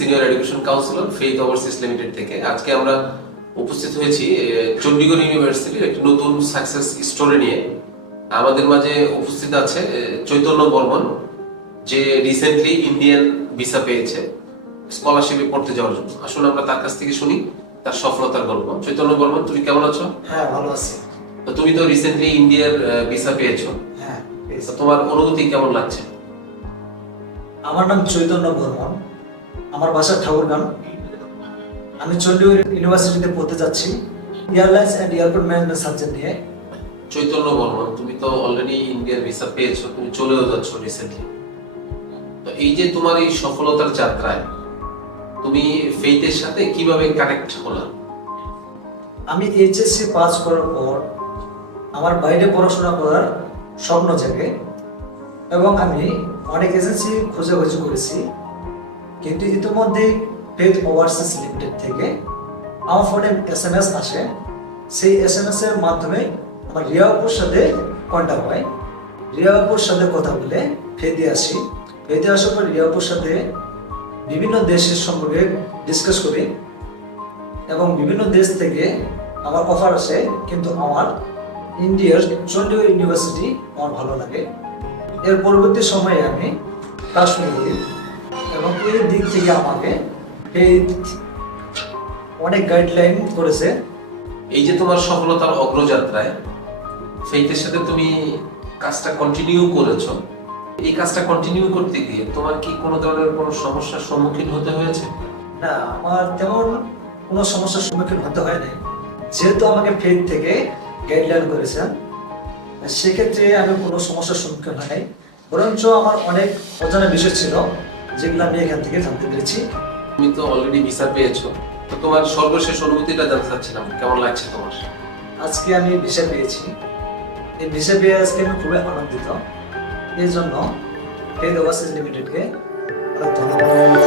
Senior education councillor faith overseas limited থেকে। আজকে আমরা উপস্থিত হয়েছি চণ্ডীগড় ইউনিভার্সিটির একটি নতুন সাকসেস স্টোরি নিয়ে। আমাদের মাঝে উপস্থিত আছে চৈতন্য বর্মন, যে রিসেন্টলি ইন্ডিয়ান ভিসা পেয়েছে স্কলারশিপে পড়তে যাওয়ার জন্য। আসুন আমরা তার কাছ থেকে শুনি তার সফলতার গল্প। চৈতন্য বর্মন, তুমি কেমন আছো? হ্যাঁ, ভালো আছি। তো তুমি তো রিসেন্টলি ইন্ডিয়ার ভিসা পেয়েছো, হ্যাঁ, তো তোমার অনুভূতি কেমন লাগছে? আমার নাম চৈতন্য বর্মন, আমার বাসা ঠাকুরগাঁও। আমি চণ্ডীগড় ইউনিভার্সিটিতে পড়তে যাচ্ছি airlines and airport management subject নিয়ে। চৈতন্য বর্মন, তুমি তো অলরেডি ইন্ডিয়ার ভিসা পেয়েছো, তুমি চলেও যাচ্ছ রিসেন্টলি। তো এই যে তোমার এই সফলতার যাত্রায় তুমি ফেইথের সাথে কিভাবে কানেক্ট হলা? আমি এইচএসসি পাস করার পর আমার বাইরে পড়াশোনা করার স্বপ্ন জাগে এবং আমি অনেক এজেন্সি খোঁজাখুঁজি করেছি, কিন্তু ইতিমধ্যে ফেইথ ওভারসিজ লিমিটেড থেকে আমার ফোনে SMS আসে। সেই SMS এর মাধ্যমে আমার রিয়াপুর সাথে কন্ট্যাক্ট হয়। রিয়াপুর সাথে কথা বলে ফেইথে আসি। ফেইথে আসার পর রিয়াপুর সাথে বিভিন্ন দেশের সম্পর্কে ডিসকাস করি এবং বিভিন্ন দেশ থেকে আমার অফার আসে, কিন্তু আমার ইন্ডিয়ার চণ্ডীগড় ইউনিভার্সিটি আমার ভালো লাগে। এর পরবর্তী সময়ে আমি কাজ শুরু করি এবং এই দিক থেকে আমাকে ফেইথ অনেক গাইডলাইন করেছে। এই যে তোমার সফলতার অগ্রযাত্রায় ফেইথের সাথে তুমি কাজটা কন্টিনিউ করেছো, এই কাজটা কন্টিনিউ করতে গিয়ে তোমার কি কোনো ধরনের কোনো সমস্যার সম্মুখীন হতে হয়েছে? না, আমার তেমন কোনো সমস্যার সম্মুখীন হতে হয় নাই, যেহেতু আমাকে ফেইথ থেকে গাইডলাইন করেছেন। সেক্ষেত্রে আমি কোনো সমস্যার সম্মুখীন হয় নাই, বরঞ্চ আমার অনেক অজানা বিষয় ছিল যেগুলো আমি এখান থেকে জানতে পেরেছি। তুমি তো অলরেডি ভিসা পেয়েছো, তো তোমার সর্বশেষ অনুভূতিটা জানতে চাচ্ছিলাম, কেমন লাগছে তোমার? আজকে আমি ভিসা পেয়েছি। এই ভিসা পেয়ে আজকে আমি খুবই আনন্দিত। এই জন্য ফেইথ ওভারসিজ লিমিটেডকে অনেক ধন্যবাদ।